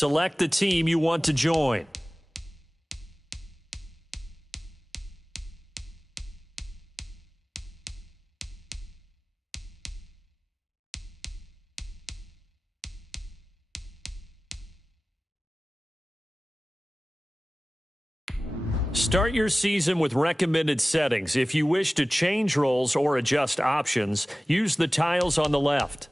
Select the team you want to join. Start your season with recommended settings. If you wish to change roles or adjust options, use the tiles on the left.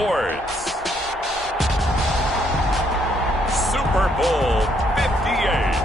Sports. Super Bowl 58.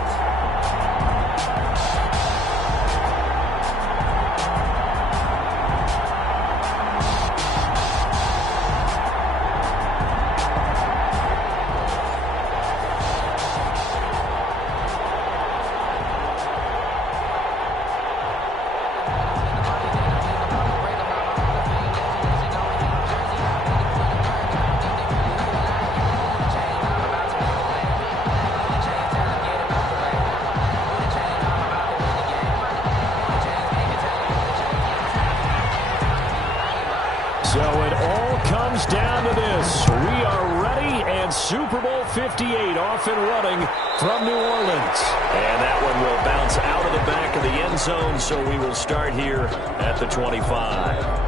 So it all comes down to this. We are ready, and Super Bowl 58 off and running from New Orleans. And that one will bounce out of the back of the end zone, so we will start here at the 25.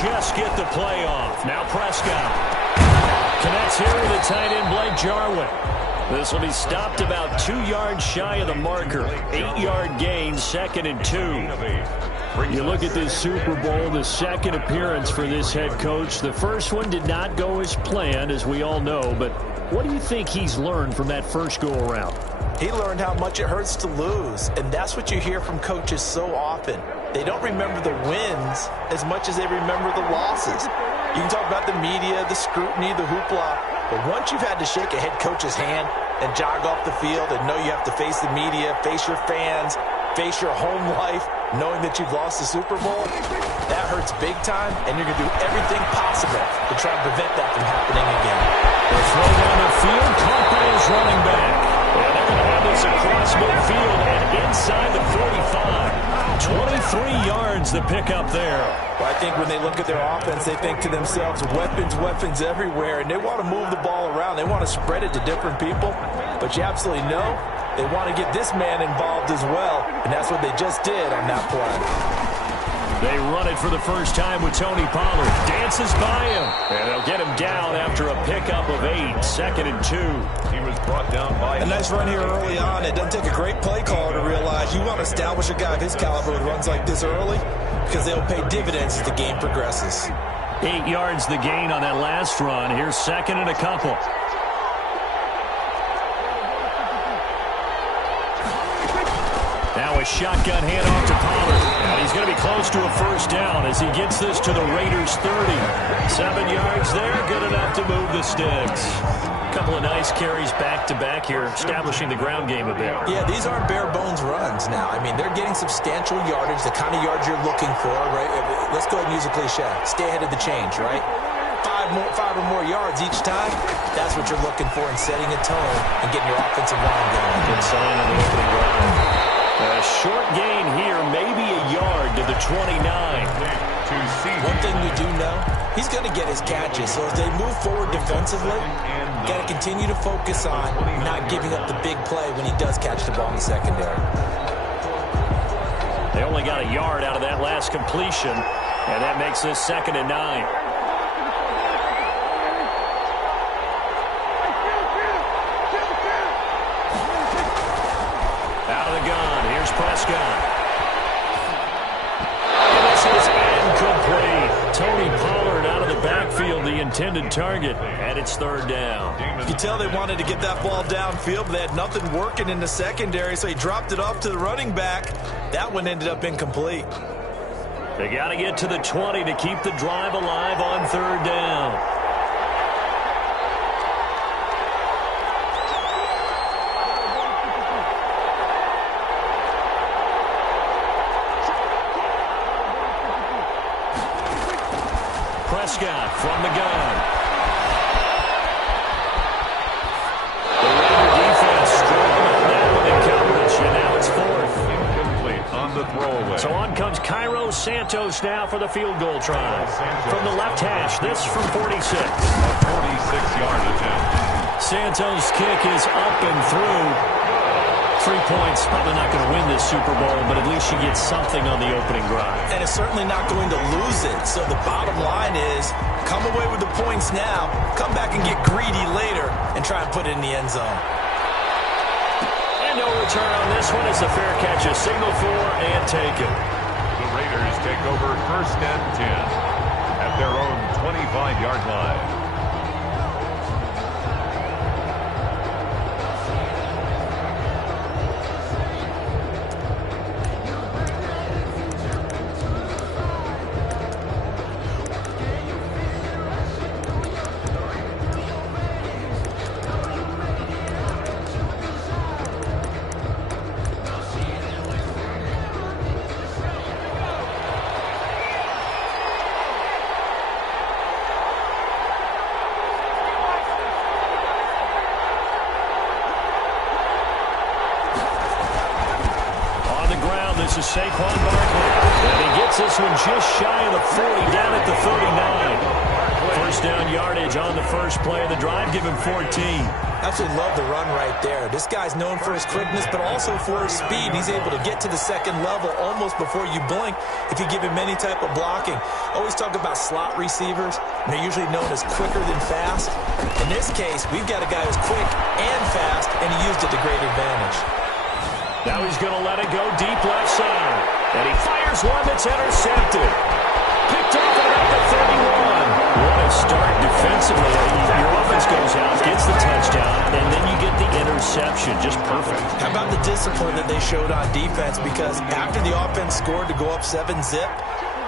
Just get the play off. Now Prescott connects here with the tight end Blake Jarwin. This will be stopped about 2 yards shy of the marker. 8-yard gain, 2nd and 2. You look at this Super Bowl, the second appearance for this head coach. The first one did not go as planned, as we all know. But what do you think he's learned from that first go-around? He learned how much it hurts to lose, and that's what you hear from coaches so often. They don't remember the wins as much as they remember the losses. You can talk about the media, the scrutiny, the hoopla, but once you've had to shake a head coach's hand and jog off the field and know you have to face the media, face your fans, face your home life, knowing that you've lost the Super Bowl, that hurts big time, and you're going to do everything possible to try and prevent that from happening again. The throw down the field, caught by his running back. And they're going to have this across midfield and inside the 45. 23 yards the pickup there. Well, I think when they look at their offense, they think to themselves, weapons, weapons everywhere, and they want to move the ball around. They want to spread it to different people, but you absolutely know they want to get this man involved as well, and that's what they just did on that play. They run it for the first time with Tony Pollard. Dances by him. And they'll get him down after a pickup of 8. 2nd and 2. He was brought down by a nice run here early on. It doesn't take a great play caller to realize you want to establish a guy of his caliber who runs like this early because they'll pay dividends as the game progresses. 8 yards the gain on that last run. Here's 2nd and a couple. Now a shotgun handoff to Pollard. And he's going to be close to a first down as he gets this to the Raiders' 30. 7 yards there, good enough to move the sticks. A couple of nice carries back-to-back here, establishing the ground game a bit. Yeah, these aren't bare-bones runs now. I mean, they're getting substantial yardage, the kind of yards you're looking for, right? Let's go ahead and use a cliche. Stay ahead of the change, right? Five or more yards each time, that's what you're looking for in setting a tone and getting your offensive line going. Good sign on the opening drive. A short gain here, maybe a yard to the 29. One thing we do know, he's going to get his catches. So as they move forward defensively, got to continue to focus on not giving up the big play when he does catch the ball in the secondary. They only got a yard out of that last completion, and that makes this 2nd and 9. Prescott. And this is incomplete. Tony Pollard out of the backfield, the intended target, and it's 3rd down. You can tell they wanted to get that ball downfield, but they had nothing working in the secondary, so he dropped it off to the running back. That one ended up incomplete. They got to get to the 20 to keep the drive alive on 3rd down. Prescott from the gun. The Los Santos now for the field goal try. From the left hash, this from 46. A 46-yard attempt. Santos' kick is up and through. 3 points, probably not going to win this Super Bowl, but at least you get something on the opening drive. And it's certainly not going to lose it. So the bottom line is, come away with the points now, come back and get greedy later, and try and put it in the end zone. And no return on this one. It's a fair catch, a signal for, and taken. The Raiders take over 1st and 10 at their own 25-yard line. This is Saquon Barkley. And he gets this one just shy of the 40, down at the 39. First down yardage on the first play of the drive. Give him 14. Absolutely love the run right there. This guy's known for his quickness, but also for his speed. He's able to get to the second level almost before you blink if you give him any type of blocking. Always talk about slot receivers. They're usually known as quicker than fast. In this case, we've got a guy who's quick and fast, and he used it to great advantage. Now he's going to let it go deep left side. And he fires one that's intercepted. Picked off at about the 31. What a start defensively. Your offense goes out, gets the touchdown, and then you get the interception. Just perfect. How about the discipline that they showed on defense? Because after the offense scored to go up 7-zip,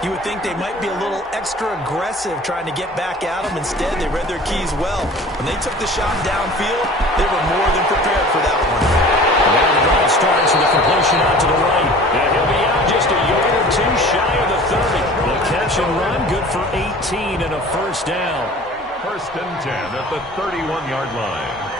you would think they might be a little extra aggressive trying to get back at them. Instead, they read their keys well. When they took the shot downfield, they were more than prepared for that one. Now the drive starts with a completion out to the right. And he'll be out just a yard or two shy of the 30. The catch and run, good for 18 and a first down. 1st and 10 at the 31-yard line.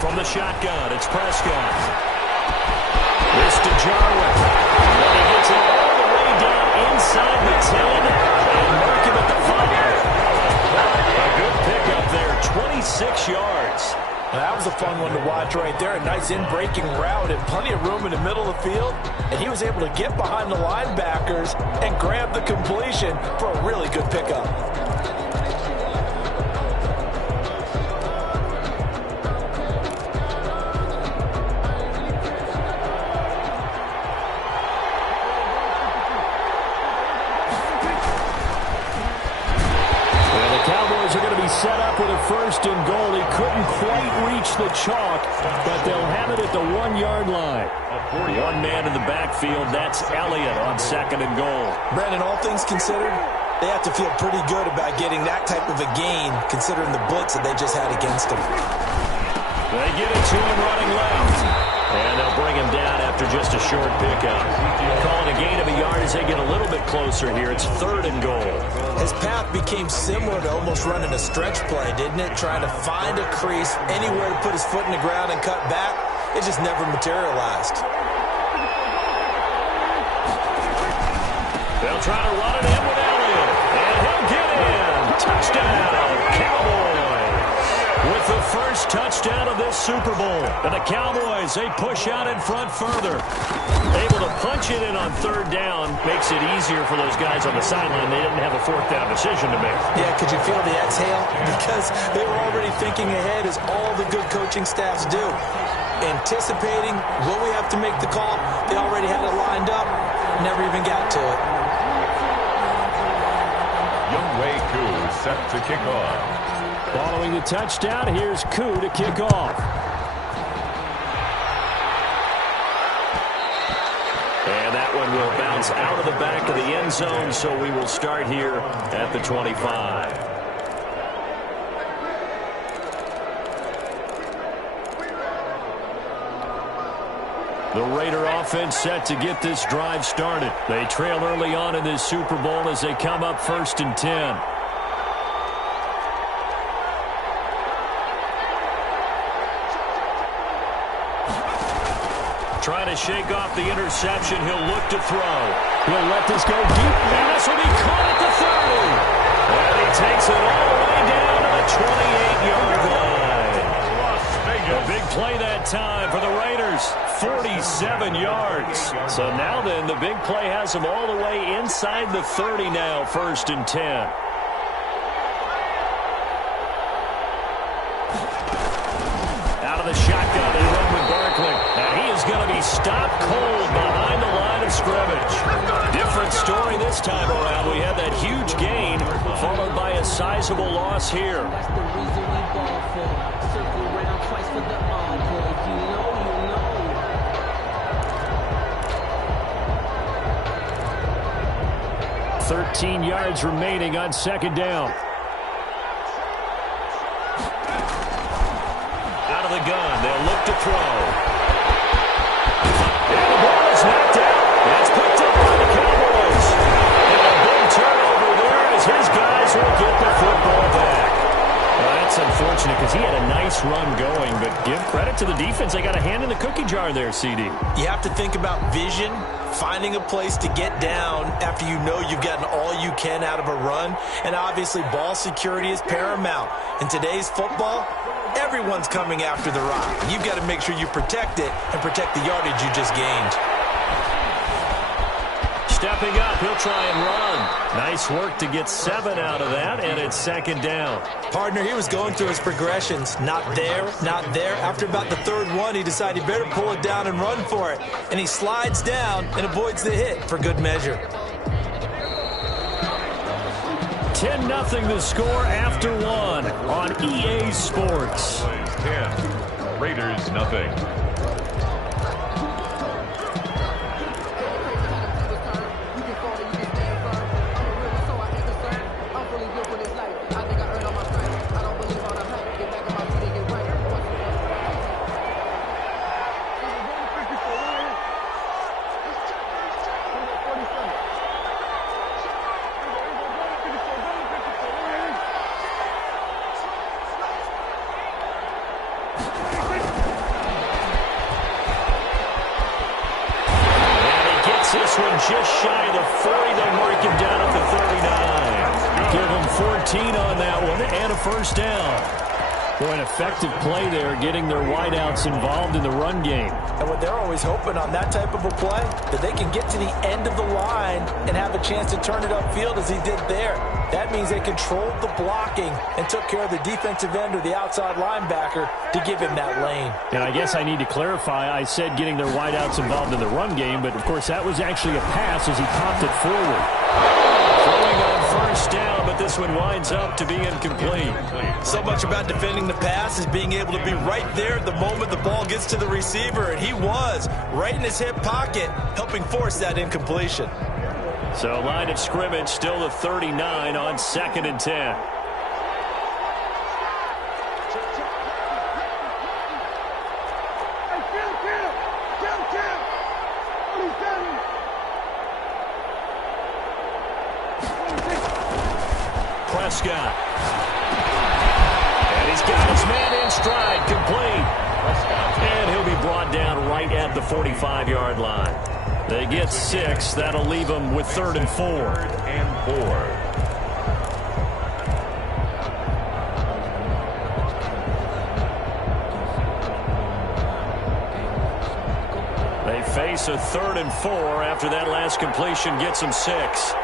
From the shotgun, it's Prescott. This to Jarwin. And he gets it all the way down inside the 10. And mark him at the 5. A good pickup there, 26 yards. That was a fun one to watch right there. A nice in-breaking route and plenty of room in the middle of the field. And he was able to get behind the linebackers and grab the completion for a really good pickup. Set up with a 1st and goal. He couldn't quite reach the chalk, but they'll have it at the 1-yard line. One man in the backfield, that's Elliott on 2nd and goal. Brandon, all things considered, they have to feel pretty good about getting that type of a gain, considering the blitz that they just had against them. They get it to him running left. And they'll bring him down after just a short pickup. Calling a gain of a yard as they get a little bit closer here. It's 3rd and goal. His path became similar to almost running a stretch play, didn't it? Trying to find a crease, anywhere to put his foot in the ground and cut back. It just never materialized. They'll try to run it in with Elliott. And he'll get in. Touchdown, Cowboys. With the first touchdown of this Super Bowl. And the Cowboys, they push out in front further. Able to punch it in on 3rd down. Makes it easier for those guys on the sideline. They didn't have a 4th down decision to make. Yeah, could you feel the exhale? Because they were already thinking ahead, as all the good coaching staffs do. Anticipating, will we have to make the call? They already had it lined up. Never even got to it. Younghoe Koo set to kick off. Following the touchdown, here's Koo to kick off. And that one will bounce out of the back of the end zone, so we will start here at the 25. The Raider offense set to get this drive started. They trail early on in this Super Bowl as they come up 1st and 10. Trying to shake off the interception. He'll look to throw. He'll let this go deep. And this will be caught at the 30. And he takes it all the way down to the 28-yard line. A big play that time for the Raiders. 47 yards. So now then, the big play has them all the way inside the 30 now, 1st and 10. Out of the shotgun, they run with Barkley. And he is going to be stopped cold behind the line of scrimmage. Different story this time around. We had that huge gain, followed by a sizable loss here. That's the reason we ball for. Circle around twice for the encore. If you know, you know. 13 yards remaining on 2nd down. Out of the gun, they'll look to throw. And the ball is knocked out. It's picked up by the Cowboys. And a big turnover there as his guys will get the football back. Well, that's unfortunate because he had a nice run going, but give credit to the defense. They got a hand in the cookie jar there, CD. You have to think about vision, finding a place to get down after you know you've gotten all you can out of a run. And obviously, ball security is paramount. In today's football, everyone's coming after the rock. You've got to make sure you protect it and protect the yardage you just gained. Stepping up, he'll try and run. Nice work to get 7 out of that, and it's 2nd down. Partner, he was going through his progressions. Not there, not there. After about the 3rd one, he decided he better pull it down and run for it. And he slides down and avoids the hit for good measure. 10-0 the score after 1 on EA Sports. 10, Raiders nothing. This one just shy of the 40. They'll mark him down at the 39. Give him 14 on that one and a 1st down. Boy, an effective play there, getting their wideouts involved in the run game. And what they're always hoping on that type of a play, that they can get to the end of the line and have a chance to turn it upfield as he did there. That means they controlled the blocking and took care of the defensive end or the outside linebacker to give him that lane. And I guess I need to clarify, I said getting their wideouts involved in the run game, but of course that was actually a pass as he popped it forward. Throwing on 1st down, but this one winds up to be incomplete. So much about defending the pass is being able to be right there at the moment the ball gets to the receiver, and he was right in his hip pocket, helping force that incompletion. So line of scrimmage still the 39 on 2nd and 10. Prescott. And he's got his man in stride, complete. And he'll be brought down right at the 45-yard line. They get 6. That'll leave them with 3rd and 4. 3rd and 4. They face a 3rd and 4 after that last completion gets them 6.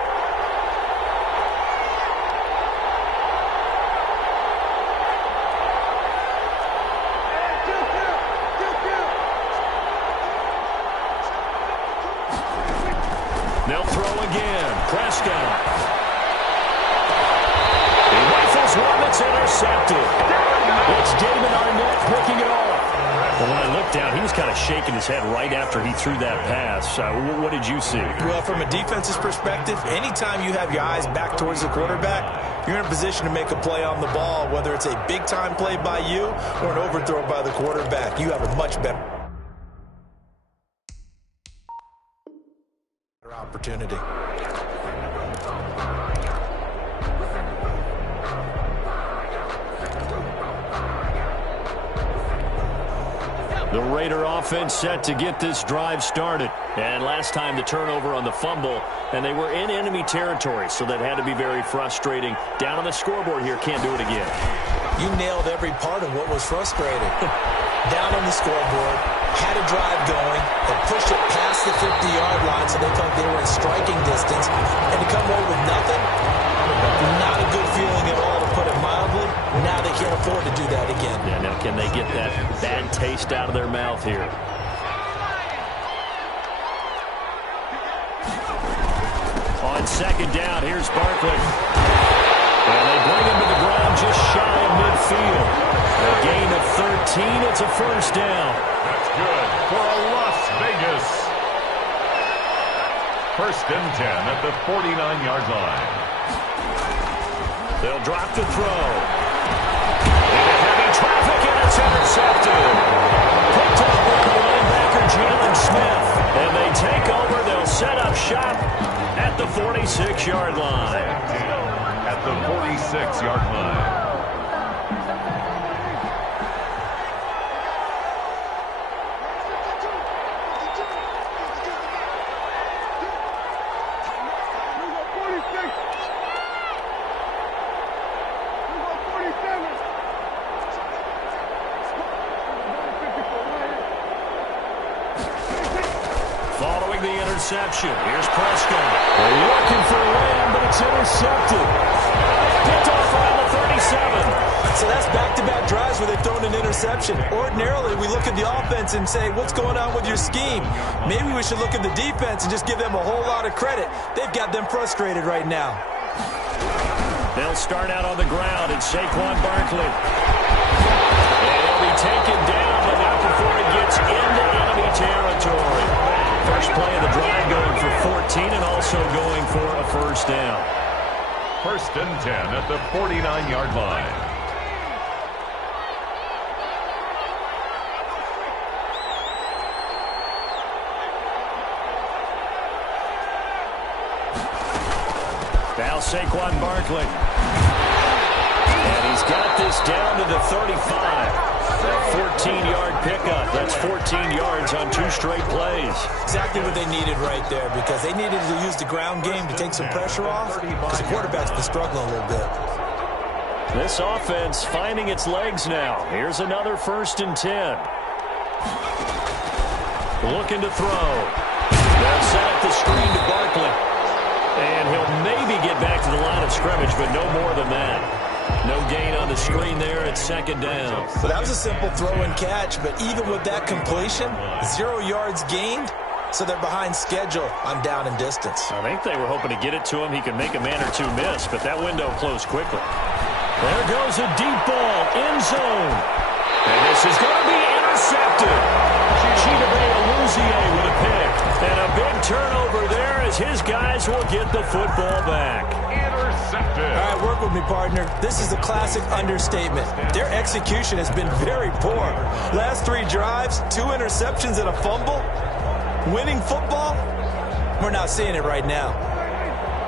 They'll throw again. Prescott. He rifles one that's intercepted. It's David Arnett picking it off. Well, when I looked down, he was kind of shaking his head right after he threw that pass. What did you see? Well, from a defense's perspective, anytime you have your eyes back towards the quarterback, you're in a position to make a play on the ball, whether it's a big-time play by you or an overthrow by the quarterback. You have a much better opportunity. The Raider offense set to get this drive started. And last time the turnover on the fumble, and they were in enemy territory, so that had to be very frustrating. Down on the scoreboard here, can't do it again. You nailed every part of what was frustrating. Down on the scoreboard, had a drive going, and pushed it past the 50-yard line so they thought they were in striking distance, and to come away with nothing, not a good feeling at all, to put it mildly. Now they can't afford to do that again. Yeah, now can they get that bad taste out of their mouth here? On second down, here's Barkley. And they bring him to the ground just shy of midfield. A gain of 13, it's a first down. That's good for a Las Vegas. First and 10 at the 49-yard line. They'll drop the throw. Into heavy traffic, and it's intercepted. Picked up by the linebacker, Jalen Smith. And they take over. They'll set up shop at the 46-yard line. At the 46-yard line. Following the interception, here's Prescott. They're looking for Lamb, but it's intercepted. Picked off around the 37. So that's back-to-back drives where they've thrown an interception. Ordinarily, we look at the offense and say, what's going on with your scheme? Maybe we should look at the defense and just give them a whole lot of credit. They've got them frustrated right now. They'll start out on the ground, and Saquon Barkley. And he'll be taken down, but not before he gets into enemy territory. First play of the drive going for 14 and also going for a first down. First and 10 at the 49-yard line. Now Saquon Barkley. And he's got this down to the 35. 14-yard pickup. That's 14 yards on 2 straight plays. Exactly what they needed right there, because they needed to use the ground game to take some pressure off, because the quarterback's been struggling a little bit. This offense finding its legs now. Here's another first and 10. Looking to throw. They'll set up the screen to Barkley. And he'll maybe get back to the line of scrimmage, but no more than that. No gain on the screen there at second down. So that was a simple throw and catch, but even with that completion, 0 yards gained, so they're behind schedule on down and distance. I think they were hoping to get it to him. He could make a man or two miss, but that window closed quickly. There goes a deep ball, end zone. And this is going to be intercepted. Chidobe with a pick. And a big turnover there as his guys will get the football back. Intercepted. All right, work with me, partner. This is a classic understatement. Their execution has been very poor. Last 3 drives, 2 interceptions and a fumble. Winning football? We're not seeing it right now.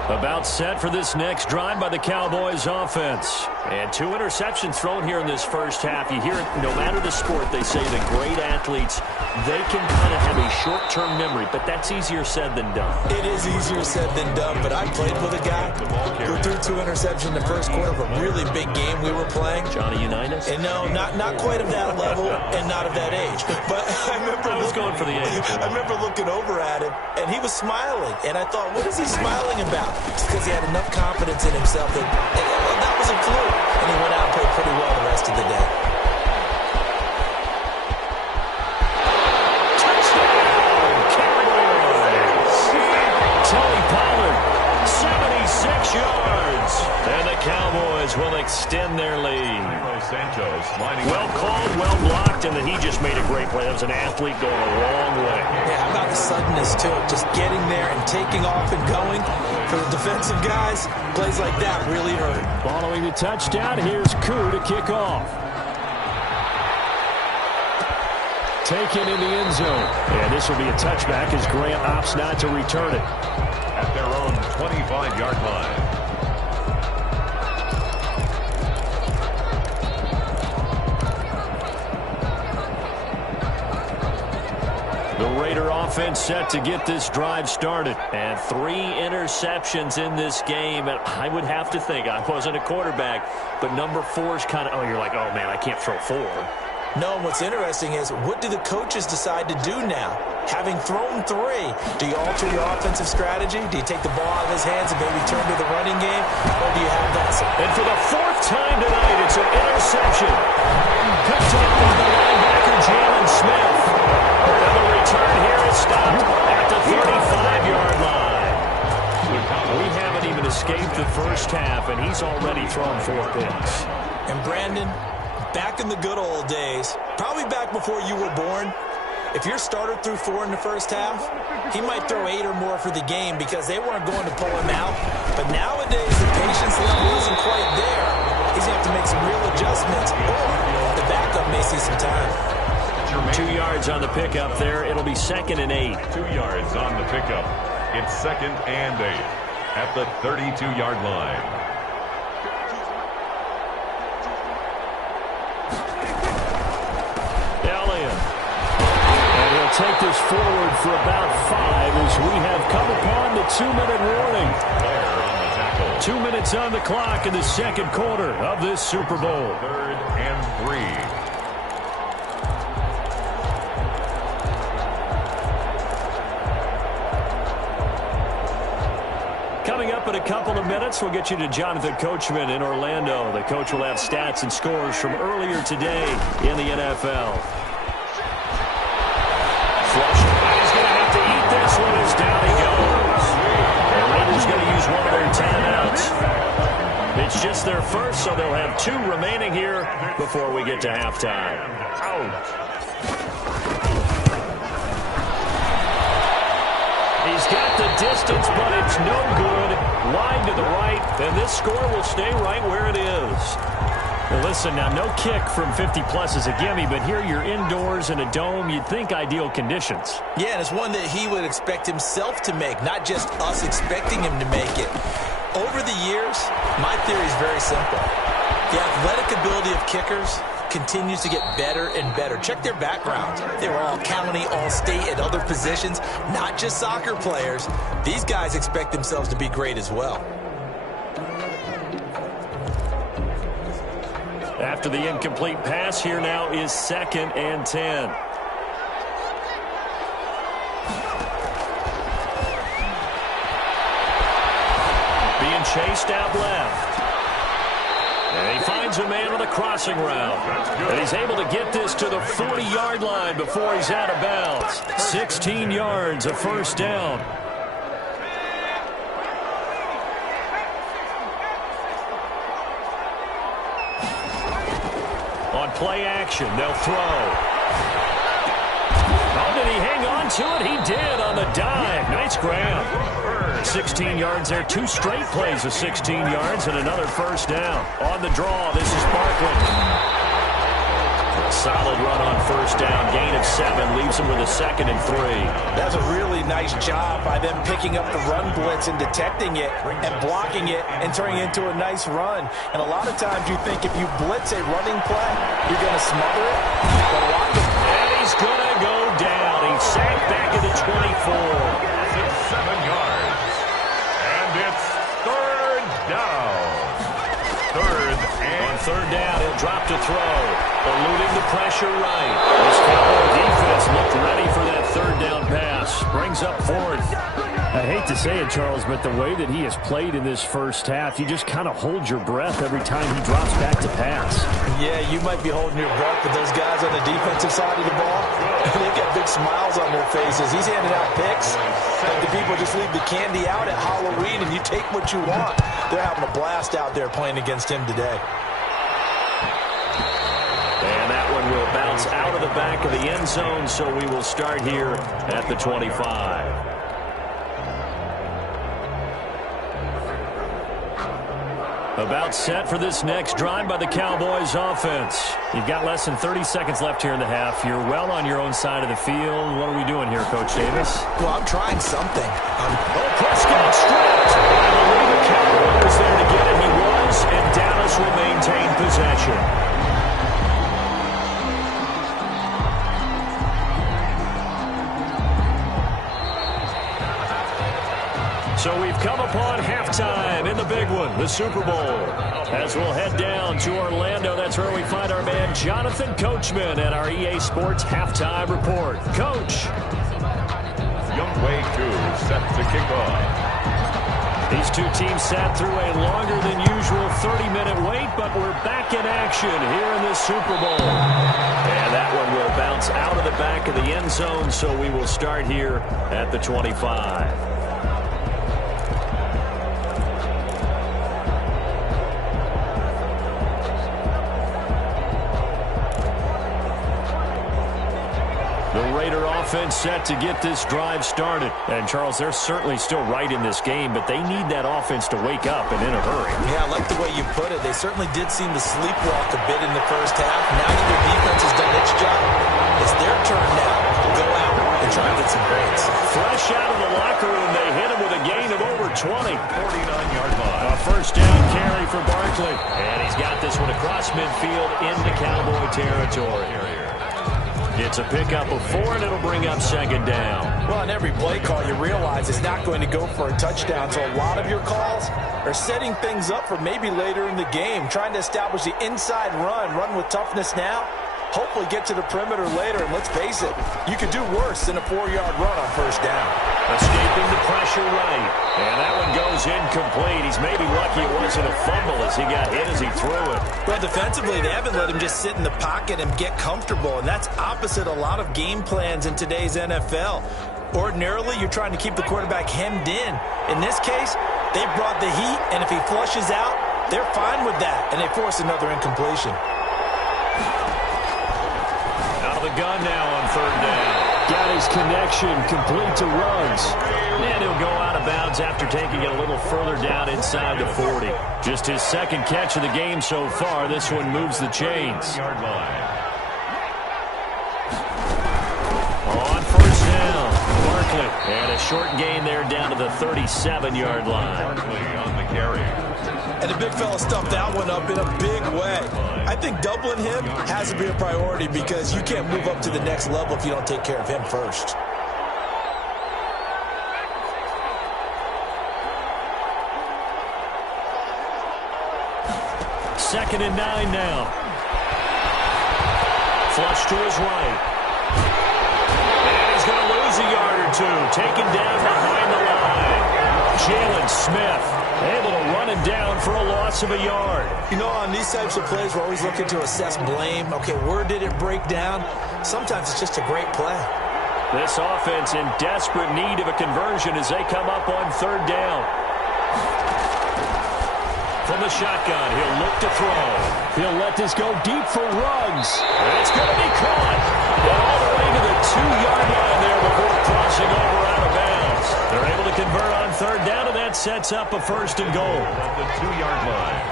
About set for this next drive by the Cowboys offense. And 2 interceptions thrown here in this first half. You hear it, no matter the sport, they say the great athletes, they can kind of have a short-term memory, but that's easier said than done. It is easier said than done, but I played with a guy who threw 2 interceptions in the first quarter of a really big game we were playing. Johnny Unitas? And no, not quite of that level and not of that age. But I was going for the age. I remember looking over at him, and he was smiling. And I thought, what is he smiling about? Just because he had enough confidence in himself that was a fluke. And he went out and played pretty well the rest of the day. Touchdown, Cowboys! Tony Pollard, 76 yards. And the Cowboys will extend their lead. Well called, well blocked, and then he just made a great play. That was an athlete going a long way. Yeah, how about the suddenness to it? Just getting there and taking off and going. For the defensive guys, plays like that really hurt. Following the touchdown, here's Koo to kick off. taken in the end zone. And this will be a touchback as Grant opts not to return it. At their own 25-yard line. The Raider offense set to get this drive started. And 3 interceptions in this game. And I would have to think, I wasn't a quarterback, but number 4 is kind of, you're like, oh, man, I can't throw 4. No, what's interesting is, what do the coaches decide to do now? Having thrown 3, do you alter your offensive strategy? Do you take the ball out of his hands and maybe turn to the running game? Or do you have that? And for the 4th time tonight, it's an interception. Picked up by the linebacker, Jalen Smith. And the return here is stopped at the 35-yard line. We haven't even escaped the first half, and he's already thrown 4 picks. And Brandon, back in the good old days, probably back before you were born, if your starter threw 4 in the first half, he might throw 8 or more for the game because they weren't going to pull him out. But nowadays, the patience level isn't quite there. He's going to have to make some real adjustments, or the backup may see some time. 2 yards on the pickup there. It'll be 2nd and 8. 2 yards on the pickup. It's 2nd and 8 at the 32-yard line. Elliott. And he'll take this forward for about 5 as we have come upon the 2-minute warning. There on the tackle. 2 minutes on the clock in the second quarter of this Super Bowl. 3rd and 3. Coming up in a couple of minutes, we'll get you to Jonathan Coachman in Orlando. The coach will have stats and scores from earlier today in the NFL. Flush. He's going to have to eat this one as down he goes. The Raiders going to use one of their timeouts. It's just their first, so they'll have 2 remaining here before we get to halftime. Out. He's got the distance, but it's no good. Wide to the right, and this score will stay right where it is. Well, listen, now, no kick from 50-plus is a gimme, but here you're indoors in a dome. You'd think ideal conditions. Yeah, and it's one that he would expect himself to make, not just us expecting him to make it. Over the years, my theory is very simple. The athletic ability of kickers continues to get better and better. Check their backgrounds. They were all county, all state, at other positions, not just soccer players. These guys expect themselves to be great as well. After the incomplete pass, here now is 2nd and 10. Being chased out left. And he finds a man on a crossing route. And he's able to get this to the 40-yard line before he's out of bounds. 16 yards, a first down. On play action, they'll throw. Oh, did he hang on to it? He did on the dive. Nice grab. 16 yards there. 2 straight plays of 16 yards and another first down. On the draw, this is Barkley. A solid run on first down. Gain of 7 leaves him with a 2nd and 3. That's a really nice job by them picking up the run blitz and detecting it and blocking it and turning it into a nice run. And a lot of times you think if you blitz a running play, you're going to smother it. But a lot of and he's going to go down. He's sacked back at the 24. 7 yards. And it's 3rd down. 3rd and on 3rd down, he'll drop to throw. Eluding the pressure right. This Cowboy defense looked ready for that 3rd down pass. Brings up 4th. I hate to say it, Charles, but the way that he has played in this first half, you just kind of hold your breath every time he drops back to pass. Yeah, you might be holding your breath, but those guys on the defensive side of the ball, they've got big smiles on their faces. He's handing out picks. Like the people just leave the candy out at Halloween, and you take what you want. They're having a blast out there playing against him today. And that one will bounce out of the back of the end zone, so we will start here at the 25. About set for this next drive by the Cowboys offense. You've got less than 30 seconds left here in the half. You're well on your own side of the field. What are we doing here, Coach Davis? Well, I'm trying something. Prescott stripped. I believe the Cowboys was there to get it. He was, and Dallas will maintain possession. So we've come upon halftime in the big one, the Super Bowl. As we'll head down to Orlando, that's where we find our man Jonathan Coachman at our EA Sports Halftime Report. Coach. Youngway 2 set to kick off. These two teams sat through a longer than usual 30-minute wait, but we're back in action here in the Super Bowl. And that one will bounce out of the back of the end zone, so we will start here at the 25. Raider offense set to get this drive started. And, Charles, they're certainly still right in this game, but they need that offense to wake up and in a hurry. Yeah, I like the way you put it. They certainly did seem to sleepwalk a bit in the first half. Now that their defense has done its job, it's their turn now to go out and try and get some points. Fresh out of the locker room, they hit him with a gain of over 20. 49-yard line. A first down carry for Barkley. And he's got this one across midfield into Cowboy territory. It's a pickup of 4, and it'll bring up second down. Well, on every play call, you realize it's not going to go for a touchdown. So a lot of your calls are setting things up for maybe later in the game, trying to establish the inside run with toughness now, hopefully get to the perimeter later. And let's face it, you could do worse than a 4-yard run on first down. Escaping the pressure right. And that one goes incomplete. He's maybe lucky it wasn't a fumble as he got hit as he threw it. Well, defensively, they haven't let him just sit in the pocket and get comfortable, and that's opposite a lot of game plans in today's NFL. Ordinarily, you're trying to keep the quarterback hemmed in. In this case, they brought the heat, and if he flushes out, they're fine with that, and they force another incompletion. Out of the gun now on third down. Got his connection complete to Ruggs. And he'll go out of bounds after taking it a little further down inside the 40. Just his second catch of the game so far. This one moves the chains. On first down, Barkley. And a short gain there down to the 37-yard line. Barkley on the carry. And the big fella stuffed that one up in a big way. I think doubling him has to be a priority because you can't move up to the next level if you don't take care of him first. Second and 9 now. Flush to his right. And he's going to lose a yard or two. Taken down behind the line. Jalen Smith able to run him down for a loss of a yard. You know, on these types of plays, we're always looking to assess blame. Okay, where did it break down? Sometimes it's just a great play. This offense in desperate need of a conversion as they come up on third down. From the shotgun, he'll look to throw. He'll let this go deep for Ruggs. And it's going to be caught. All the way to the 2-yard line there before crossing over out of bounds. They're able to convert on third down, and that sets up a first and goal. At the 2-yard line.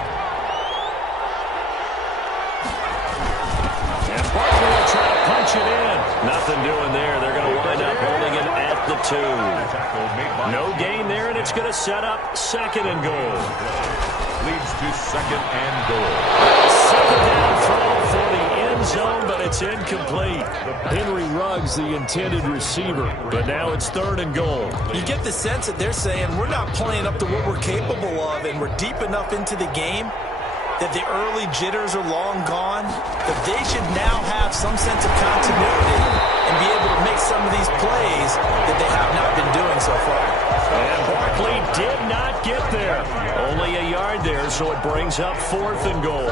And Barkley will try to punch it in. Nothing doing there. They're going to wind up holding it at the 2. No gain there, and it's going to set up second and goal. Leads to second and goal. Second down throw for the end zone, but it's incomplete. Henry Ruggs, the intended receiver, but now it's third and goal. You get the sense that they're saying we're not playing up to what we're capable of, and we're deep enough into the game that the early jitters are long gone, that they should now have some sense of continuity and be able to make some of these plays that they have not been doing so far. And Barkley did not get there. Only a yard there, so it brings up fourth and goal.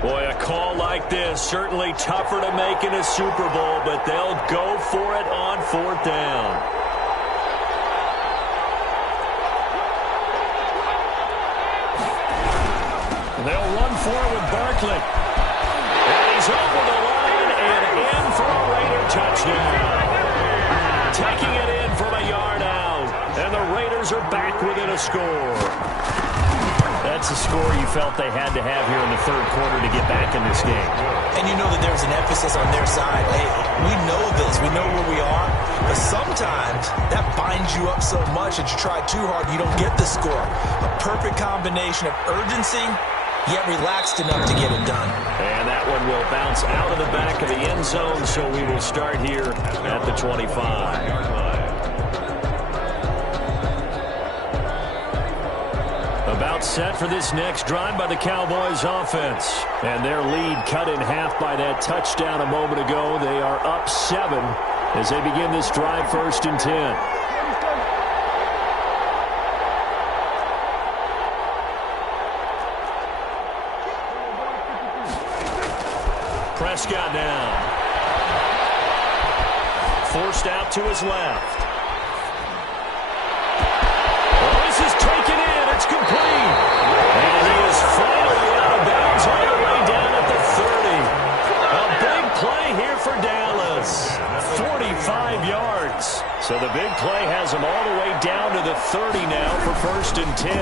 Boy, a call like this, certainly tougher to make in a Super Bowl, but they'll go for it on fourth down. They'll run for it with Barkley. And he's over the line and in for a Raider touchdown. Taking it in from a yard out. And the Raiders are back within a score. That's a score you felt they had to have here in the third quarter to get back in this game. And you know that there's an emphasis on their side. Hey, we know this. We know where we are. But sometimes that binds you up so much that you try too hard, you don't get the score. A perfect combination of urgency, yet relaxed enough to get it done. And that one will bounce out of the back of the end zone, so we will start here at the 25. About set for this next drive by the Cowboys offense. And their lead cut in half by that touchdown a moment ago. They are up 7 as they begin this drive, 1st and 10. Prescott now. Forced out to his left. Oh, this is taken in. It's complete. And he is finally out of bounds all the way down at the 30. A big play here for Dallas. 45 yards. So the big play has him all the way down to the 30 now for 1st and 10.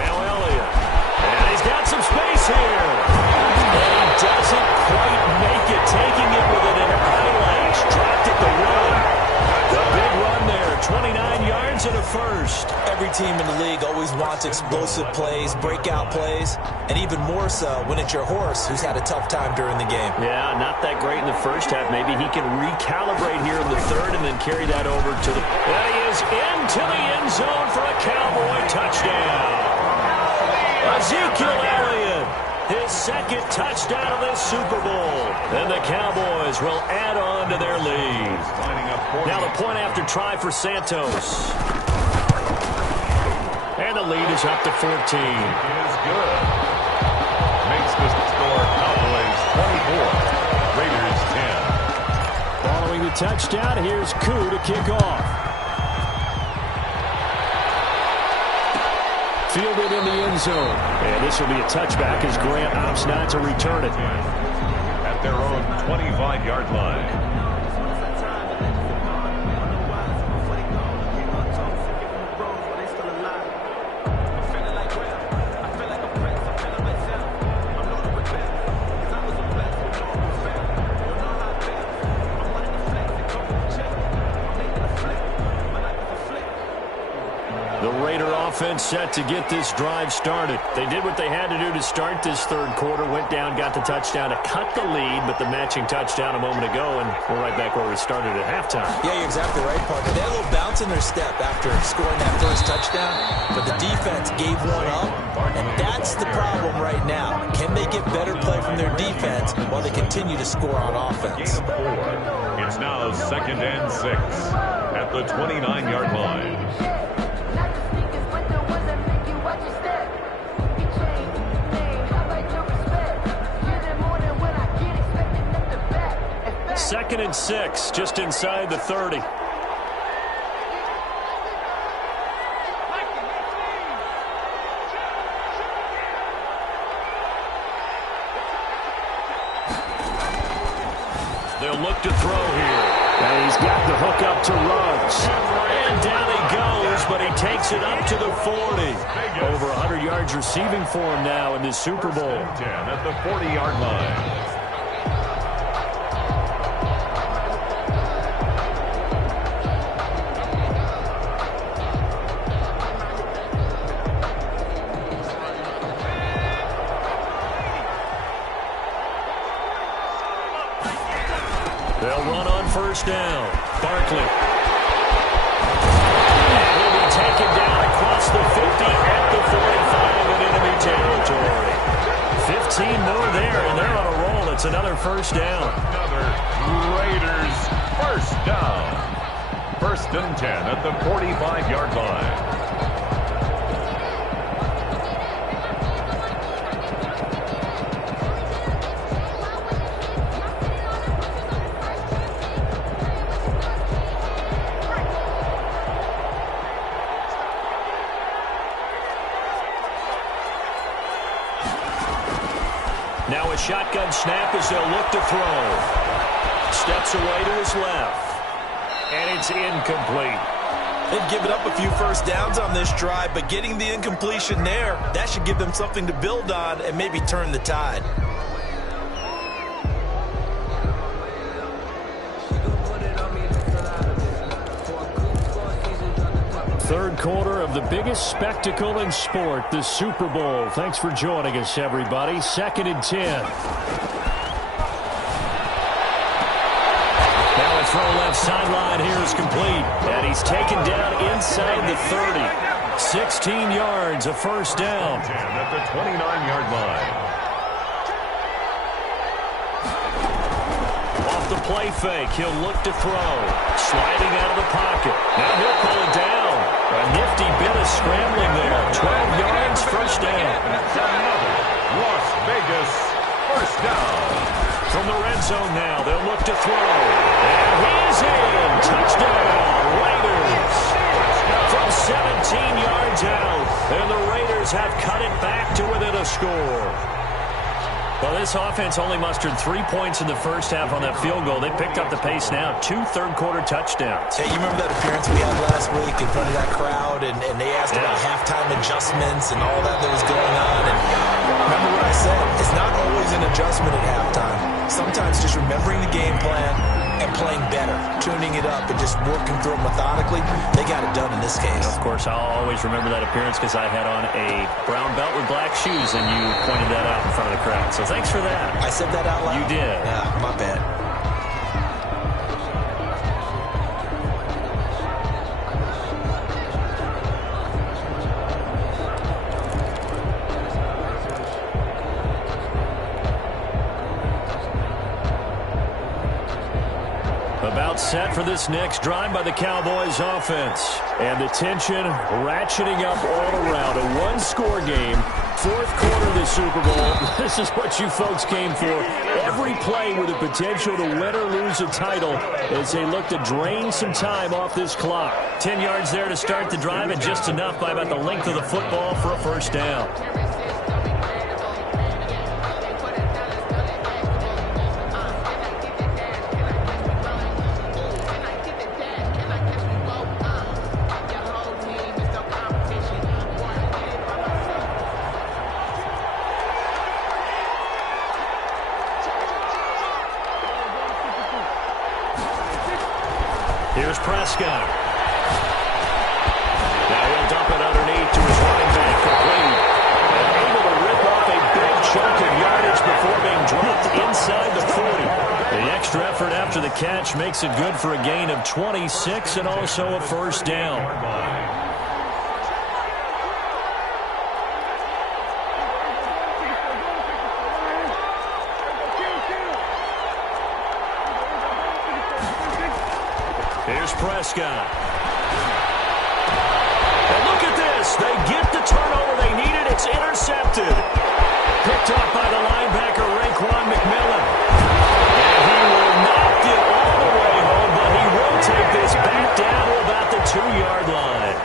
Now Elliott. And he's got some space here. And he doesn't quite make it, taking it within an eyelash. Dropped at the run. The big run there, 29 yards and a first. Every team in the league always wants explosive plays, breakout plays, and even more so when it's your horse who's had a tough time during the game. Yeah, not that great in the first half. Maybe he can recalibrate here in the third and then carry that over to the... And he is into the end zone for a Cowboy touchdown. Ezekiel Elliott, his second touchdown of this Super Bowl. And the Cowboys will add on to their lead. Now the point after try for Santos. And the lead is up to 14. Is good. Makes the score Cowboys 24, Raiders 10. Following the touchdown, here's Koo to kick off. Fielded in the end zone. And this will be a touchback as Grant opts not to return it. At their own 25-yard line. Offense set to get this drive started. They did what they had to do to start this third quarter. Went down, got the touchdown to cut the lead, but the matching touchdown a moment ago, and we're right back where we started at halftime. Yeah, you're exactly right, Parker. They had a little bounce in their step after scoring that first touchdown, but the defense gave one up, and that's the problem right now. Can they get better play from their defense while they continue to score on offense? It's now 2nd and 6 at the 29-yard line. 2nd and 6, just inside the 30. They'll look to throw here. And he's got the hook up to Ruggs. And down he goes, but he takes it up to the 40. Over 100 yards receiving for him now in this Super Bowl. 10 at the 40-yard line. They'll run on first down. Barkley. Will be taken down across the 50 at the 45 in enemy territory. 15 more there, and they're on a roll. It's another first down. Another Raiders first down. 1st and 10 at the 45-yard line. shotgun snap as they'll look to throw. Steps away to his left. And it's incomplete. They've given up a few first downs on this drive, but getting the incompletion there, that should give them something to build on and maybe turn the tide. Third quarter of the biggest spectacle in sport, the Super Bowl. Thanks for joining us, everybody. 2nd and 10. Now a throw left sideline here is complete. And he's taken down inside the 30. 16 yards, a first down. At the 29-yard line. Off the play fake, he'll look to throw. Sliding out of the pocket. Now he'll pull it down. A nifty bit of scrambling there. 12 yards, first down. Another Las Vegas first down. From the red zone now, they'll look to throw. And he's in. Touchdown, Raiders. From 17 yards out. And the Raiders have cut it back to within a score. Well, this offense only mustered 3 points in the first half on that field goal. They picked up the pace now. 2 third-quarter touchdowns. Hey, you remember that appearance we had last week in front of that crowd, and they asked about halftime adjustments and all that was going on. And remember what I said? It's not always an adjustment at halftime. Sometimes just remembering the game plan and playing better, tuning it up and just working through it methodically. They got it done in this case. Of course, I'll always remember that appearance because I had on a brown belt with black shoes, and you pointed that out in front of the crowd. So thanks for that. I said that out loud? You did. Yeah, my bad. About set for this next drive by the Cowboys offense. And the tension ratcheting up all around. A one-score game. 4th quarter of the Super Bowl. This is what you folks came for. Every play with the potential to win or lose a title as they look to drain some time off this clock. 10 yards there to start the drive, and just enough by about the length of the football for a first down. Here's Prescott. Now he'll dump it underneath to his running back, complete. And able to rip off a big chunk of yardage before being dropped inside the 40. The extra effort after the catch makes it good for a gain of 26 and also a first down. Here's Prescott. And look at this. They get the turnover they needed. It's intercepted. Picked up by the linebacker, Raekwon McMillan. And he will not get all the way home, but he will take this back down to about the 2-yard line.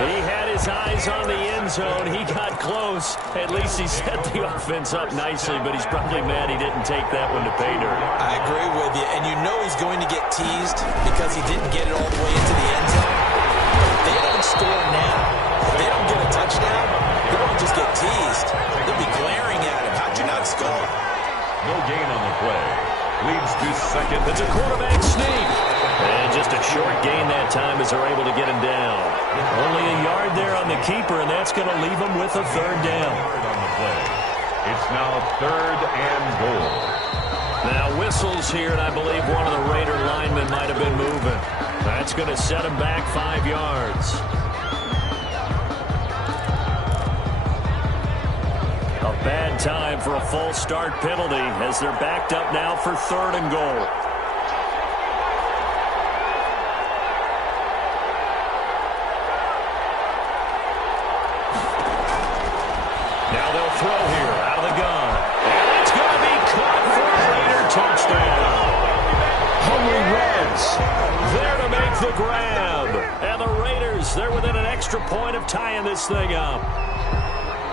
He had his eyes on the end zone. He got close. At least he set the offense up nicely, but he's probably mad he didn't take that one to pay dirt. I agree with you, and you know he's going to get teased because he didn't get it all the way into the end zone. If they don't score now, if they don't get a touchdown, they don't just get teased. They'll be glaring at him. How'd you not score? No gain on the play. Leads to second. It's a quarterback sneak. And just a short gain that time as they're able to get him down. Only a yard there on the keeper, and that's going to leave him with a third down. On the play. It's now 3rd and goal. Now whistles here, and I believe one of the Raider linemen might have been moving. That's going to set him back 5 yards. A bad time for a false start penalty as they're backed up now for 3rd and goal. Now they'll throw here out of the gun. And it's going to be caught for a Raider touchdown. Hungry Reds there to make the grab. And the Raiders, they're within an extra point of tying this thing up.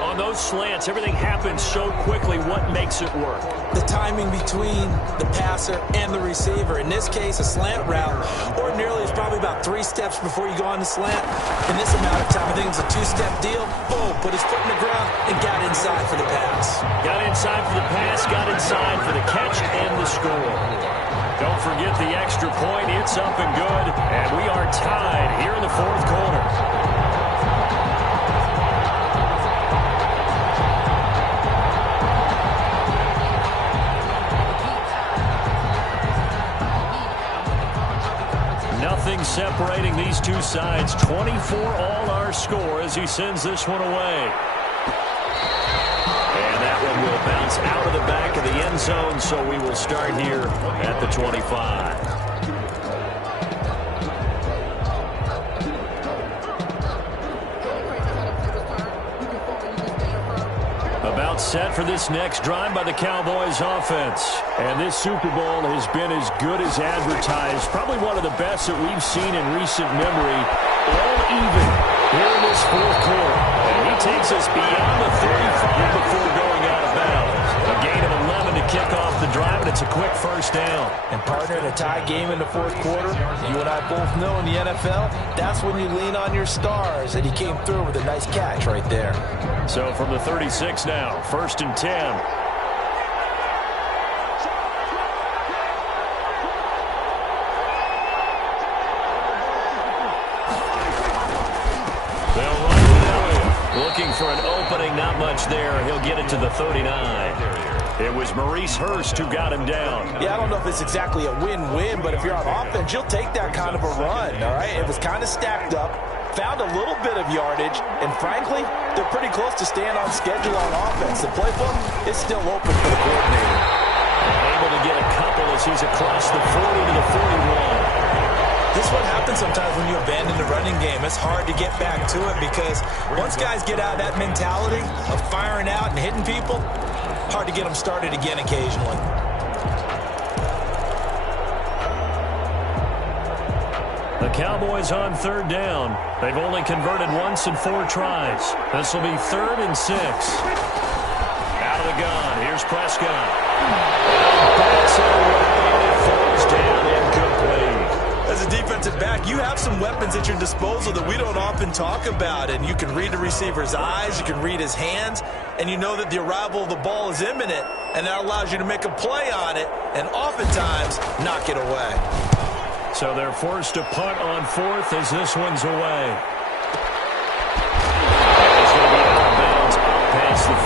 On those slants, everything happens so quickly. What makes it work? The timing between the passer and the receiver. In this case, a slant route ordinarily is probably about 3 steps before you go on the slant. In this amount of time, I think it's a 2-step deal. Boom, put his foot in the ground and got inside for the pass. Got inside for the pass, got inside for the catch and the score. Don't forget the extra point. It's up and good, and we are tied here in the fourth quarter. Nothing separating these two sides. 24 all our score as he sends this one away. And that one will bounce out of the back of the end zone, so we will start here at the 25. About set for this next drive by the Cowboys offense. And this Super Bowl has been as good as advertised. Probably one of the best that we've seen in recent memory. All even here in this fourth quarter. And he takes us beyond the 35 before going out of bounds. A gain of 11 to kick off the drive, and it's a quick first down. And partner, in a tie game in the fourth quarter, you and I both know in the NFL, that's when you lean on your stars. And he came through with a nice catch right there. So from the 36 now, 1st and 10. They'll run with Elliott. Looking for an opening, not much there. He'll get it to the 39. It was Maurice Hurst who got him down. Yeah, I don't know if it's exactly a win-win, but if you're on offense, you'll take that kind of a run, all right? It was kind of stacked up. Found a little bit of yardage, and frankly, they're pretty close to staying on schedule on offense. The playbook is still open for the coordinator. Able to get a couple as he's across the 40 to the 41. This is what happens sometimes when you abandon the running game. It's hard to get back to it because once guys get out of that mentality of firing out and hitting people, hard to get them started again occasionally. The Cowboys on 3rd down. They've only converted once in 4 tries. This will be 3rd and 6. Out of the gun. Here's Prescott. Bats it away, and it falls down incomplete. As a defensive back, you have some weapons at your disposal that we don't often talk about. And you can read the receiver's eyes, you can read his hands, and you know that the arrival of the ball is imminent. And that allows you to make a play on it and oftentimes knock it away. So they're forced to punt on 4th as this one's away. And it's going to be out of bounds up past the 5.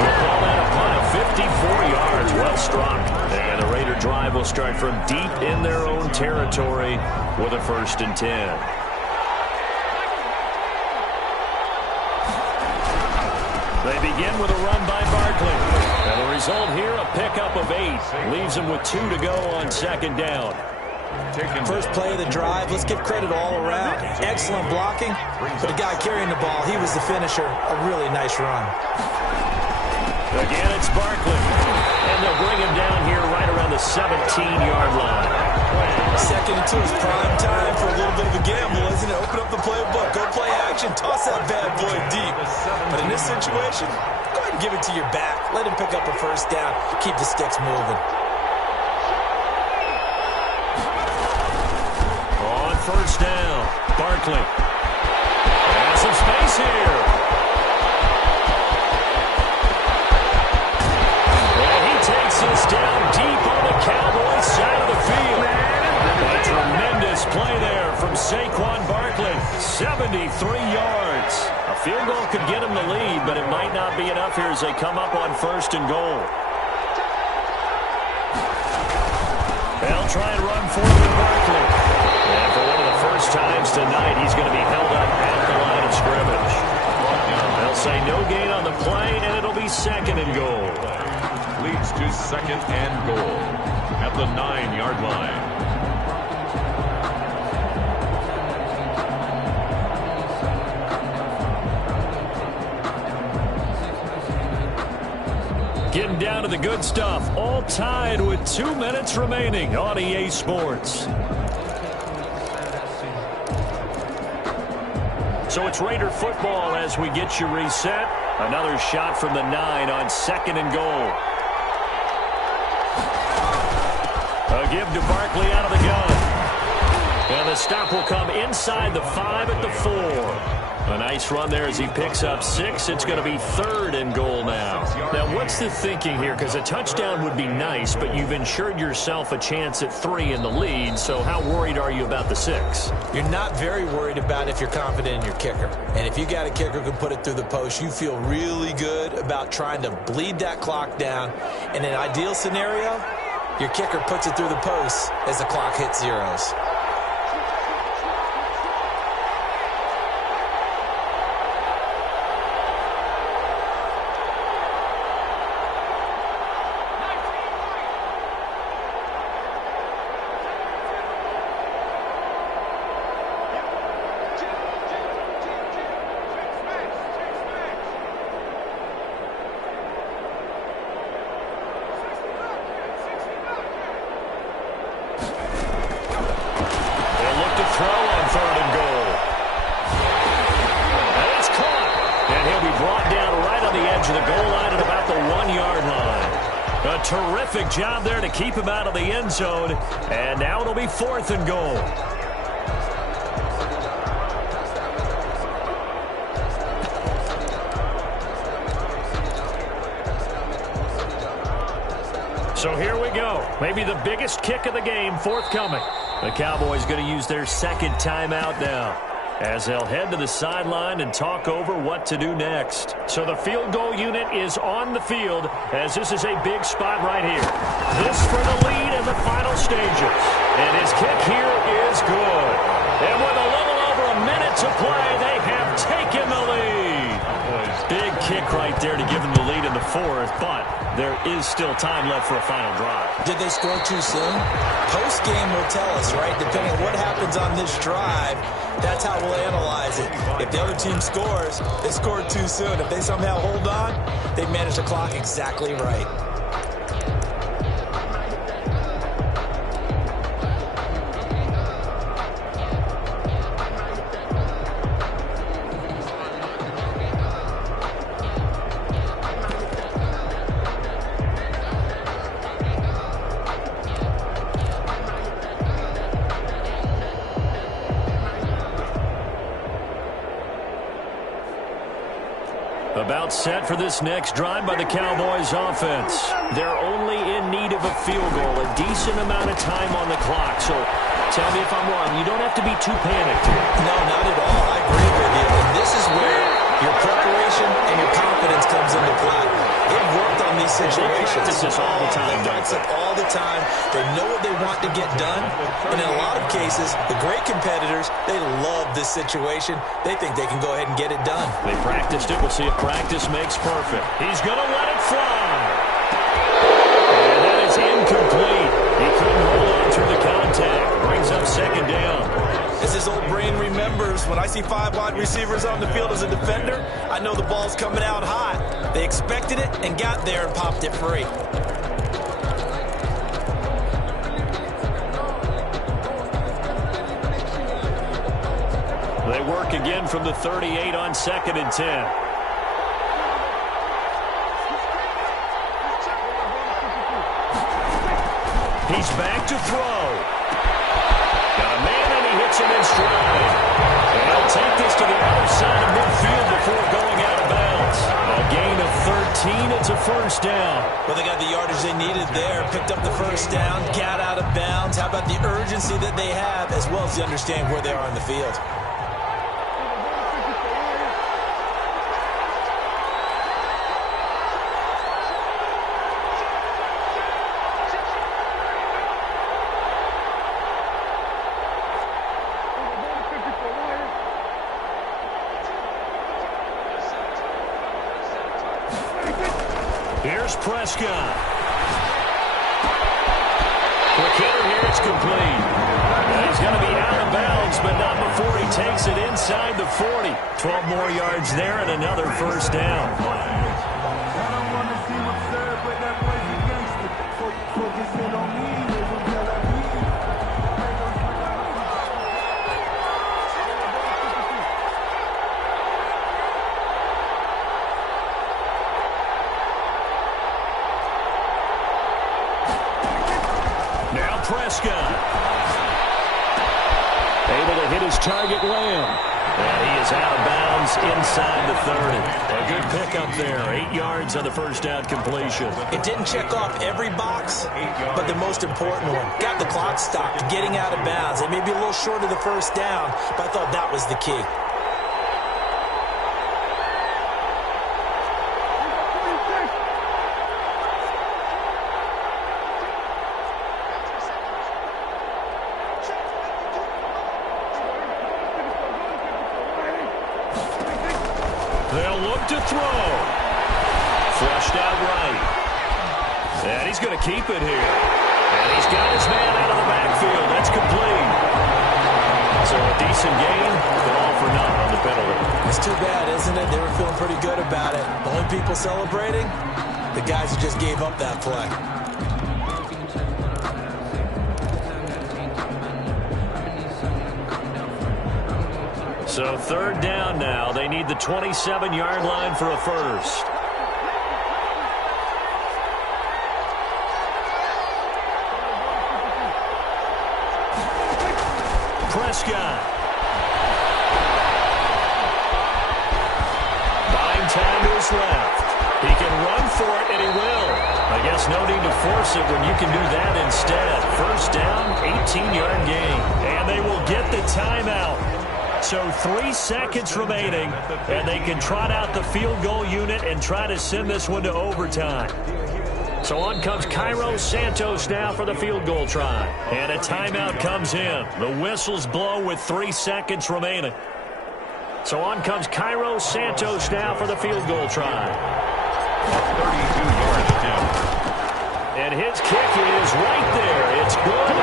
We'll call that a punt of 54 yards. Well struck. And the Raider drive will start from deep in their own territory with a 1st and 10. They begin with a run by Barkley. And the result here, a pickup of 8. Leaves them with 2 to go on 2nd down. First play of the drive, let's give credit all around. Excellent blocking, but the guy carrying the ball, he was the finisher. A really nice run. Again, it's Barkley. And they'll bring him down here right around the 17-yard line. 2nd and 2 is prime time for a little bit of a gamble, isn't it? Open up the playbook, go play action, toss that bad boy deep. But in this situation, go ahead and give it to your back. Let him pick up a 1st down, keep the sticks moving. 1st down, Barkley. And some space here. And he takes this down deep on the Cowboys side of the field. A tremendous play there from Saquon Barkley. 73 yards. A field goal could get him the lead, but it might not be enough here as they come up on 1st and goal. They'll try and run forward with Barkley. And for one of the first times tonight, he's going to be held up at the line of scrimmage. They'll say no gain on the play, and it'll be 2nd and goal. Leads to 2nd and goal at the 9-yard line. Getting down to the good stuff. All tied with 2 minutes remaining on EA Sports. So it's Raider football as we get you reset. Another shot from the 9 on 2nd and goal. A give to Barkley out of the gun. And the stop will come inside the 5 at the 4. A nice run there as he picks up 6. It's going to be 3rd and goal now. Now, what's the thinking here? Because a touchdown would be nice, but you've ensured yourself a chance at 3 in the lead. So how worried are you about the 6? You're not very worried about if you're confident in your kicker. And if you got a kicker who can put it through the post, you feel really good about trying to bleed that clock down. In an ideal scenario, your kicker puts it through the post as the clock hits zeros. Terrific job there to keep him out of the end zone. And now it'll be 4th and goal. So here we go. Maybe the biggest kick of the game forthcoming. The Cowboys going to use their 2nd timeout now, as they'll head to the sideline and talk over what to do next. So the field goal unit is on the field, as this is a big spot right here. This for the lead in the final stages. And his kick here is good. And with a little over a minute to play, they have taken the lead. Big kick right there to give them the lead in the 4th, but there is still time left for a final drive. Did they score too soon? Post-game will tell us, right? Depending on what happens on this drive, that's how we'll analyze it. If the other team scores, they scored too soon. If they somehow hold on, they manage the clock exactly right. About set for this next drive by the Cowboys offense. They're only in need of a field goal, a decent amount of time on the clock. So tell me if I'm wrong. You don't have to be too panicked here. No, not at all. I agree with you. And this is where your preparation and your confidence comes into play. They've worked on these situations. They practice this all the time. They practice it all the time. They know what they want to get done. And in a lot of cases, the great competitors, they love this situation. They think they can go ahead and get it done. They practiced it. We'll see if practice makes perfect. He's going to let it fly. And that is incomplete. He couldn't hold on through the contact. Brings up 2nd down. As his old brain remembers, when I see 5 wide receivers on the field as a defender, I know the ball's coming out hot. They expected it and got there and popped it free. They work again from the 38 on 2nd and 10. He's back to throw. Got a man and he hits him in stride. And he'll take this to the other side of midfield before going out of bounds. A gain of 13. It's a 1st down. Well, they got the yardage they needed there. Picked up the 1st down. Got out of bounds. How about the urgency that they have, as well as they understand where they are in the field? Here's Prescott. Quick hitter here, it's complete. And he's going to be out of bounds, but not before he takes it inside the 40. 12 more yards there and another 1st down. Prescott. Able to hit his target, Lamb. And he is out of bounds inside the 30. A good pickup there. 8 yards on the first down completion. It didn't check off every box, but the most important one. Got the clock stopped, getting out of bounds. They may be a little short of the first down, but I thought that was the key. They'll look to throw. Flushed out right. And he's going to keep it here. And he's got his man out of the backfield. That's complete. So a decent gain, but all for naught on the penalty. It's too bad, isn't it? They were feeling pretty good about it. The only people celebrating, the guys who just gave up that play. So third down now. They need the 27-yard line for a first. Prescott. Buying time to his left. He can run for it, and he will. I guess no need to force it when you can do that instead. First down, 18-yard gain. And they will get the timeout. So 3 seconds remaining, and they can trot out the field goal unit and try to send this one to overtime. So on comes Cairo Santos now for the field goal try. And a timeout comes in. The whistles blow with 3 seconds remaining. So on comes Cairo Santos now for the field goal try. 32-yard attempt. And his kick is right there. It's good.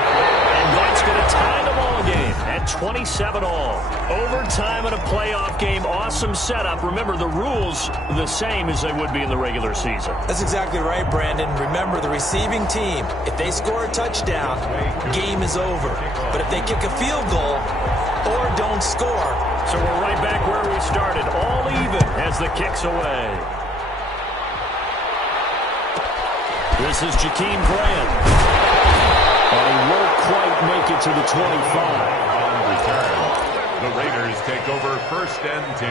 And that's going to tie the ball game at 27-all. Overtime in a playoff game. Awesome setup. Remember, the rules the same as they would be in the regular season. That's exactly right, Brandon. Remember, the receiving team, if they score a touchdown, game is over. But if they kick a field goal or don't score. So we're right back where we started. All even as the kick's away. This is Jakeem Grant. And he won't quite make it to the 25. On return, the Raiders take over first and 10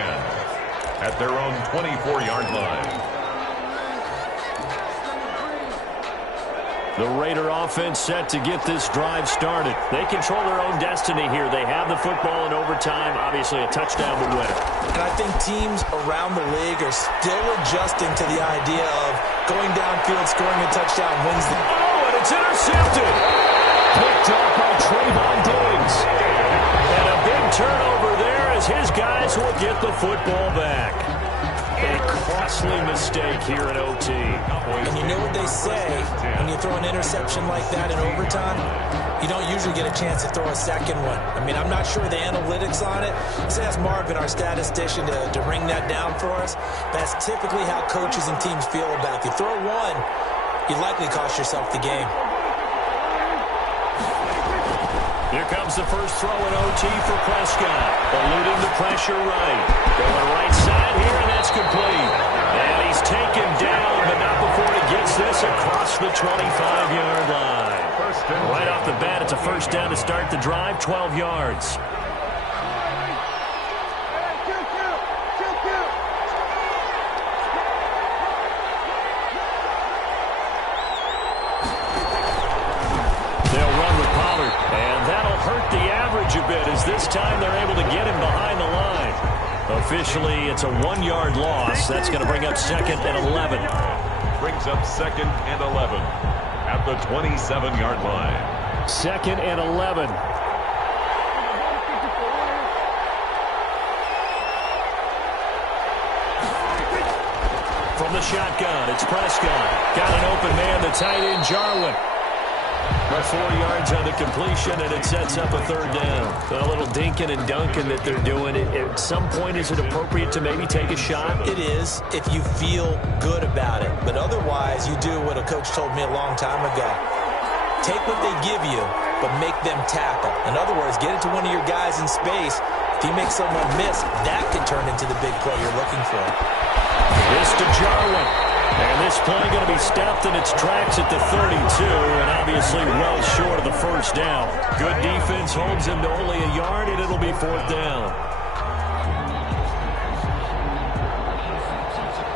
at their own 24-yard line. The Raider offense set to get this drive started. They control their own destiny here. They have the football in overtime. Obviously, a touchdown would win it. And I think teams around the league are still adjusting to the idea of going downfield, scoring a touchdown wins the... Oh, and it's intercepted. Picked up by Trayvon Diggs. And a big turnover there as his guys will get the football back. A costly mistake here in OT. And you know what they say, when you throw an interception like that in overtime, you don't usually get a chance to throw a second one. I mean, I'm not sure the analytics on it. Let's ask Marvin, our statistician, to ring that down for us. That's typically how coaches and teams feel about it. You throw one, you likely cost yourself the game. Here comes the first throw in OT for Prescott. Eluding the pressure right. Going right side here, and that's complete. And he's taken down, but not before he gets this across the 25-yard line. Right off the bat, it's a first down to start the drive, 12 yards. Hurt the average a bit as this time they're able to get him behind the line. Officially, it's a 1-yard loss. That's going to bring up second and 11. Brings up second and 11 at the 27-yard line. Second and 11. From the shotgun, it's Prescott. Got an open man, the tight end, Jarwin. 4 yards on the completion, and it sets up a third down. A little dinking and dunking that they're doing. At some point, is it appropriate to maybe take a shot? It is, if you feel good about it. But otherwise, you do what a coach told me a long time ago. Take what they give you, but make them tackle. In other words, get it to one of your guys in space, If you make someone miss, that can turn into the big play you're looking for. This to Jarwin. And this play going to be stopped in its tracks at the 32, and obviously well short of the first down. Good defense holds him to only a yard, and it'll be fourth down.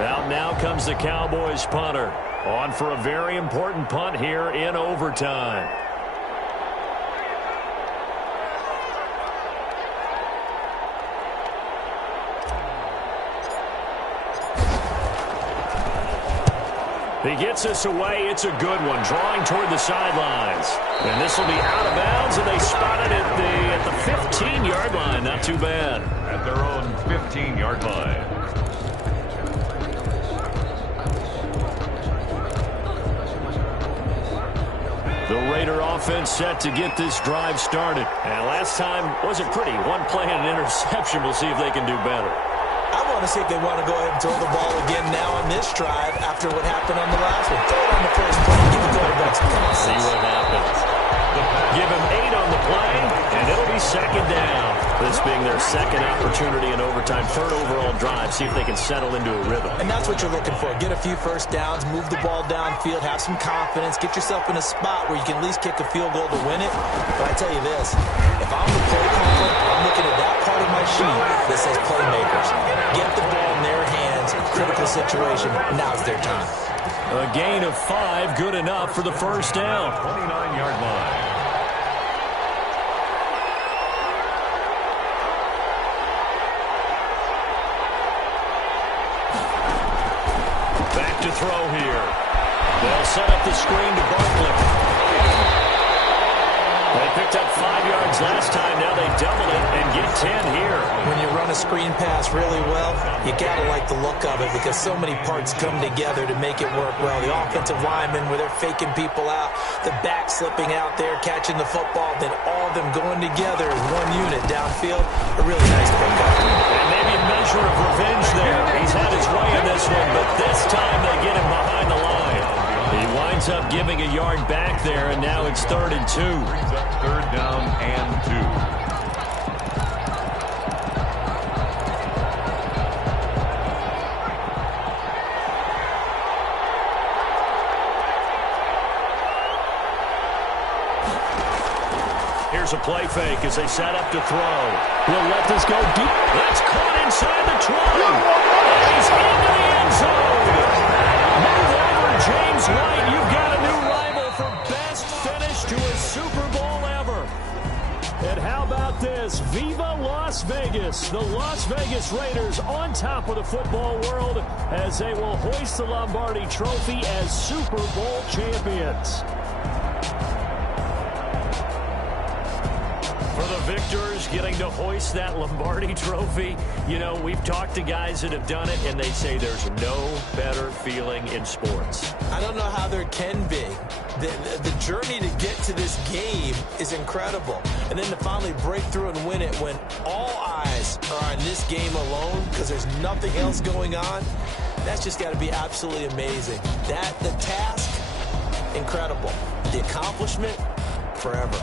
Out now comes the Cowboys punter. On for a very important punt here in overtime. He gets us away. It's a good one, drawing toward the sidelines. And this will be out of bounds, and they spot it at the 15-yard line. Not too bad. At their own 15-yard line. The Raider offense set to get this drive started. And last time wasn't pretty. One play and an interception. We'll see if they can do better. I want to see if they want to go ahead and throw the ball again now on this drive after what happened on the last one. Throw it on the first play. Give the quarterback some process. See what happens. Give him 8 on the play, and it'll be second down. This being their second opportunity in overtime, third overall drive. See if they can settle into a rhythm. And that's what you're looking for. Get a few first downs, move the ball downfield, have some confidence, get yourself in a spot where you can at least kick a field goal to win it. But I tell you this, if I'm the play caller, I'm looking at that part of my sheet that says playmakers. Get the ball in their hands, critical situation, now's their time. A gain of 5, good enough for the first down. 29-yard line. Back to throw here. They'll set up the screen to Barkley. They picked up 5 yards last time. Now they double it and get 10 here. When you run a screen pass really well, you got to like the look of it because so many parts come together to make it work well. The offensive linemen, where they're faking people out, the back slipping out there, catching the football, then all of them going together as one unit downfield. A really nice pickup. And maybe a measure of revenge there. He's had his way in this one, but this time they get him behind the line. He winds up giving a yard back there, and now it's 3rd and 2. Brings up 3rd down and 2. Here's a play fake as they set up to throw. He'll let this go deep. That's caught inside the 20. And he's into the end zone. Move over, James White. You've got a new rival for best finish to a Super Bowl ever. And how about this? Viva Las Vegas. The Las Vegas Raiders on top of the football world as they will hoist the Lombardi Trophy as Super Bowl champions. For the victors getting to hoist that Lombardi Trophy, you know, we've talked to guys that have done it, and they say there's no better feeling in sports. I don't know how there can be. The journey to get to this game is incredible. And then to finally break through and win it when all eyes are on this game alone because there's nothing else going on, that's just got to be absolutely amazing. The task, incredible. The accomplishment, forever.